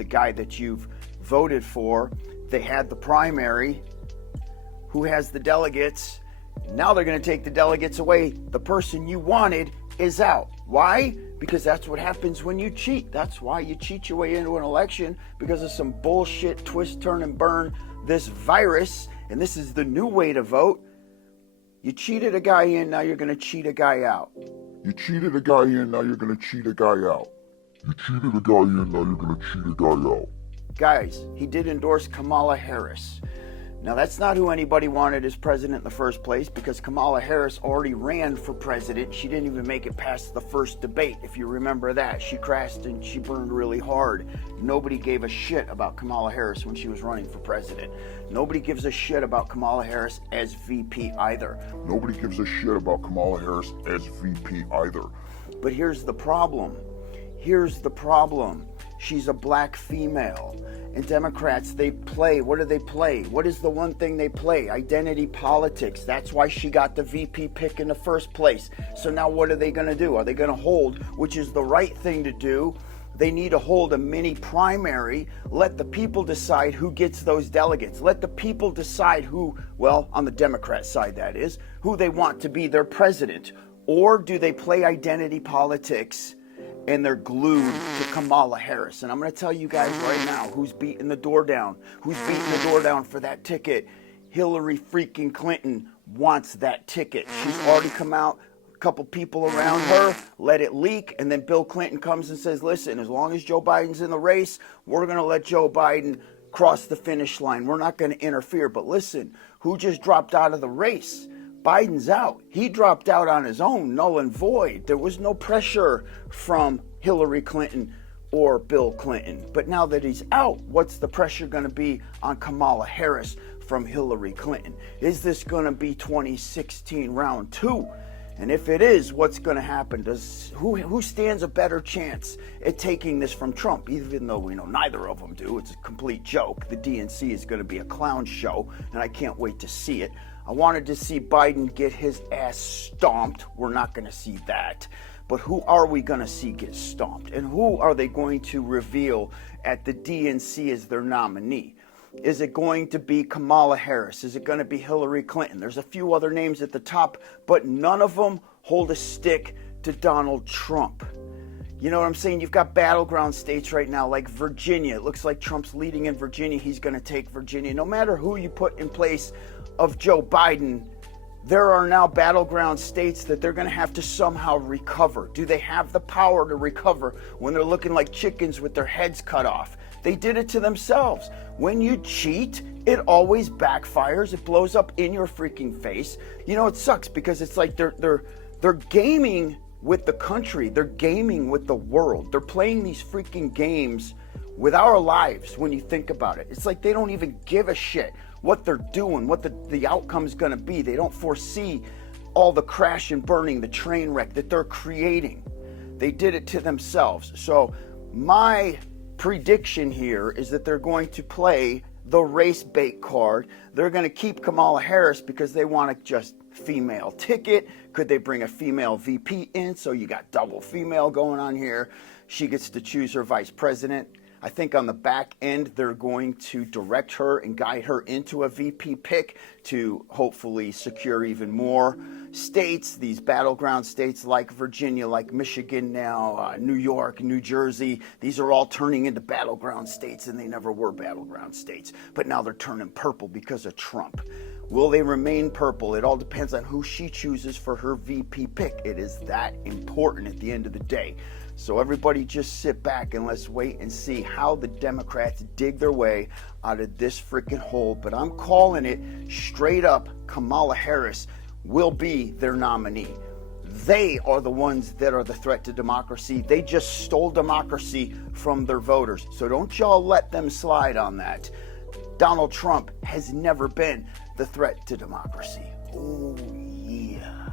the guy that you've voted for. They had the primary. Who has the delegates? Now they're going to take the delegates away. The person you wanted is out. Why? Because that's what happens when you cheat. That's why you cheat your way into an election, because of some bullshit twist, turn, and burn, this virus. And this is the new way to vote. You cheated a guy in, now you're going to cheat a guy out. You cheated a guy in, now you're going to cheat a guy out. You cheated a guy in, now you're going to cheat a guy out. Guys, he did endorse Kamala Harris. Now, that's not who anybody wanted as president in the first place, because Kamala Harris already ran for president. She didn't even make it past the first debate, if you remember that. She crashed and she burned really hard. Nobody gave a shit about Kamala Harris when she was running for president. Nobody gives a shit about Kamala Harris as VP either. Nobody gives a shit about Kamala Harris as VP either. But here's the problem. Here's the problem. She's a black female. And Democrats, they play. What do they play? What is the one thing they play? Identity politics. That's why she got the VP pick in the first place. So now what are they going to do? Are they going to hold, which is the right thing to do? They need to hold a mini primary. Let the people decide who gets those delegates. Let the people decide who, well, on the Democrat side that is, who they want to be their president. Or do they play identity politics and they're glued to Kamala Harris? And I'm going to tell you guys right now who's beating the door down. Who's beating the door down for that ticket? Hillary freaking Clinton wants that ticket. She's already come out, a couple people around her, let it leak, and then Bill Clinton comes and says, listen, as long as Joe Biden's in the race, we're going to let Joe Biden cross the finish line. We're not going to interfere. But listen, who just dropped out of the race? Biden's out. He dropped out on his own, null and void. There was no pressure from Hillary Clinton or Bill Clinton. But now that he's out, what's the pressure going to be on Kamala Harris from Hillary Clinton? Is this going to be 2016 round two? And if it is, what's going to happen? Who stands a better chance at taking this from Trump? Even though we know neither of them do. It's a complete joke. The DNC is going to be a clown show, and I can't wait to see it. I wanted to see Biden get his ass stomped. We're not going to see that. But who are we going to see get stomped? And who are they going to reveal at the DNC as their nominee? Is it going to be Kamala Harris? Is it going to be Hillary Clinton? There's a few other names at the top, but none of them hold a stick to Donald Trump. You know what I'm saying? You've got battleground states right now like Virginia. It looks like Trump's leading in Virginia. He's going to take Virginia. No matter who you put in place of Joe Biden, there are now battleground states that they're going to have to somehow recover. Do they have the power to recover when they're looking like chickens with their heads cut off? They did it to themselves. When you cheat, it always backfires. It blows up in your freaking face. You know, it sucks because it's like they're gaming with the country. They're gaming with the world. They're playing these freaking games with our lives when you think about it. It's like they don't even give a shit what they're doing, what the outcome's going to be. They don't foresee all the crash and burning, the train wreck that they're creating. They did it to themselves. So my prediction here is that they're going to play the race bait card. They're going to keep Kamala Harris because they want a just female ticket. Could they bring a female VP in? So you got double female going on here. She gets to choose her vice president. I think on the back end, they're going to direct her and guide her into a VP pick to hopefully secure even more states, these battleground states like Virginia, like Michigan now, New York, New Jersey. These are all turning into battleground states, and they never were battleground states. But now they're turning purple because of Trump. Will they remain purple? It all depends on who she chooses for her VP pick. It is that important at the end of the day. So everybody just sit back and let's wait and see how the Democrats dig their way out of this freaking hole. But I'm calling it straight up, Kamala Harris will be their nominee. They are the ones that are the threat to democracy. They just stole democracy from their voters. So don't y'all let them slide on that. Donald Trump has never been the threat to democracy. Oh, yeah.